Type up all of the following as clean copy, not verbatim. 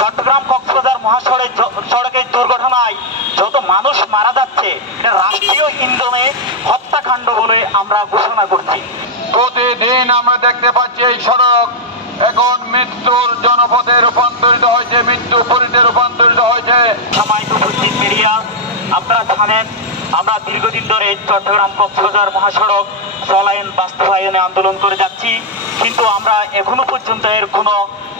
চট্টগ্রাম কক্সবাজার মহাসড়কের দুর্ঘটনায় যত মানুষ মারা যাচ্ছে এটা রাষ্ট্রীয় ইন্ধনে হত্যাকাণ্ড বলে আমরা ঘোষণা করছি। প্রতিদিন আমরা দেখতে পাচ্ছি এই সড়ক এখন মৃত্যুর জনপদে রূপান্তরিত হয়েছে, মৃত্যুপুরীতে রূপান্তরিত হয়েছে। সাময়িক উপস্থিত মিডিয়া, আপনারা জানেন আমরা দীর্ঘদিন ধরে চট্টগ্রাম কক্সবাজার মহাসড়ক চলায়ন বাস্তবায়নে আন্দোলন করে যাচ্ছি, কিন্তু আমরা এখনো পর্যন্ত এর কোনো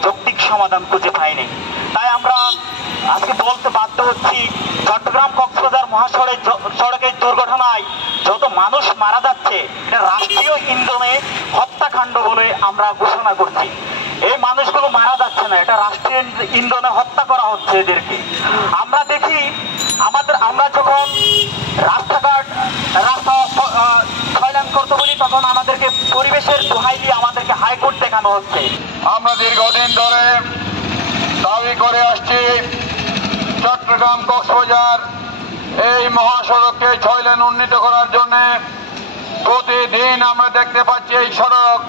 যৌক্তিক সমাধান খুঁজে পাইনি। তাই আমরা আজকে বলতে বাধ্য হচ্ছি, চট্টগ্রাম কক্সবাজার মহাসড়কের দুর্ঘটনায় যত মানুষ মারা যাচ্ছে এটা রাষ্ট্রীয় ইন্ধনে হত্যাকাণ্ড বলে আমরা ঘোষণা করছি। এই মানুষগুলো মারা যাচ্ছে না, এটা রাষ্ট্রীয় ইন্ধনে হত্যা করা হচ্ছে এদেরকে। আমরা দেখি আমরা যখন রাস্তা ছয়লান করতে বলি তখন আমাদেরকে পরিবেশের দোহাই দিয়ে আমাদেরকে হাইকোর্ট দেখানো হচ্ছে। আমরা দীর্ঘদিন ধরে দাবি করে আসছি চট্টগ্রাম কক্সবাজার এই মহাসড়ককে 6 লেন উন্নীত করার জন্য। প্রতিদিন আমরা দেখতে পাচ্ছি এই সড়ক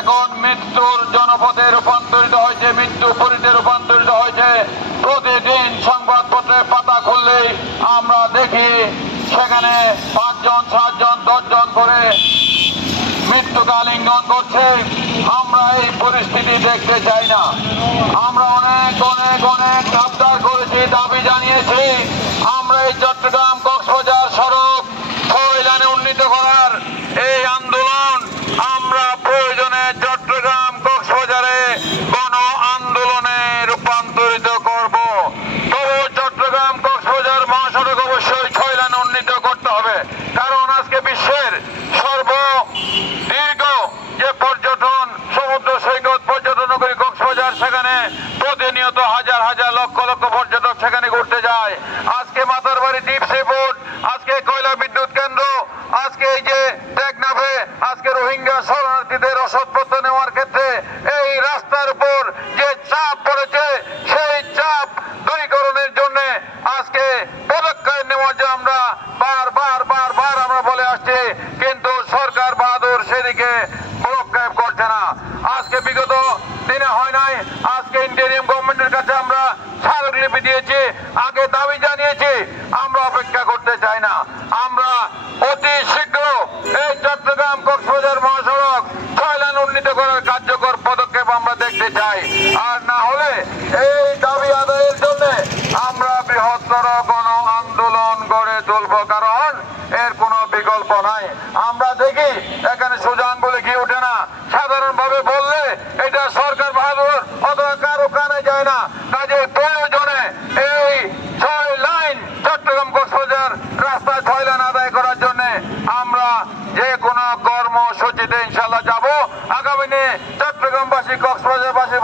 এখন মৃত্যুর জনপদে রূপান্তরিত হয়েছে, মৃত্যুপুরীতে রূপান্তরিত হয়েছে। প্রতিদিন সংবাদপত্রের পাতা খুললেই আমরা দেখি সেখানে 5 জন 7 জন 10 জন করে মৃত্যুকে আলিঙ্গন করছে। আমরা এই পরিস্থিতি দেখতে চাই না। আমরা অনেক অনেক অনেক আবদার করেছি, দাবি জানিয়েছি আমরা এই চট্টগ্রাম কক্সবাজার সড়ক 6 লেনে উন্নীত করার এই আন্দোলন আমরা প্রয়োজনে চট্টগ্রাম কক্সবাজারে গণ আন্দোলনে রূপান্তরিত করব। তবু চট্টগ্রাম কক্সবাজার মহাসড়ক অবশ্যই 6 লেনে উন্নীত করতে হবে, কারণ আজকে বিশ্বের সর্বদীর্ঘ যে পর্যটন সমুদ্র সৈকত পর্যটন নগরী কক্সবাজার, সেখানে প্রতিনিয়ত হাজার হাজার লক্ষ লক্ষ পর্যটক সেখানে ঘুরতে যায়। আজকে মাতারবাড়ি দ্বীপ সিবোর্ড, আজকে কয়লা বিদ্যুৎ কেন্দ্র, আজকে এই যে টেকনাফে আজকে রোহিঙ্গা শরণার্থীদের রসদপত্র নেওয়ার ক্ষেত্রে এই রাস্তার উপর যে চাপ পড়েছে, সেই চাপ দূরীকরণের জন্য আজকে পদক্ষেপ নেওয়ার জন্য আমরা বারবার আমরা বলে আসছি, কিন্তু সরকার বাহাদুর সেদিকে পদক্ষেপ করছে না। আজকে বিগত দিনে হয় নাই, আজকে ইন্টারিম গভর্নমেন্টের কাছে আমরা স্মারকলিপি দিয়েছি, আগে দাবি জানিয়েছি। আমরা অপেক্ষা করতে চাই না। আমরা অতি শীঘ্র এই চট্টগ্রাম কক্সবাজার মহাসড়ক 6 লেন উন্নীত করার কার্যকর পদক্ষেপ আমরা দেখতে চাই। আর না হলে এই দাবি আদায়ের জন্য আমরা বৃহত্তর গণ আন্দোলন গড়ে তুলব, কারণ এর কোনো বিকল্প নাই। আমরা দেখি এখানে সোজা আঙ্গুলে ঘি ওঠে না। সাধারণভাবে বললে এটা সরকার বাহাদুর অথবা কারো কানে যায় না। কাজে প্রয়োজনে এই 6 লাইন চট্টগ্রাম কক্সবাজার রাস্তা 6 লেন আদায় করার জন্য আমরা যে কোনো কর্মসূচিতে ইনশাল্লাহ যাব। আগামী দিনে চট্টগ্রামবাসী কক্সবাজারবাসী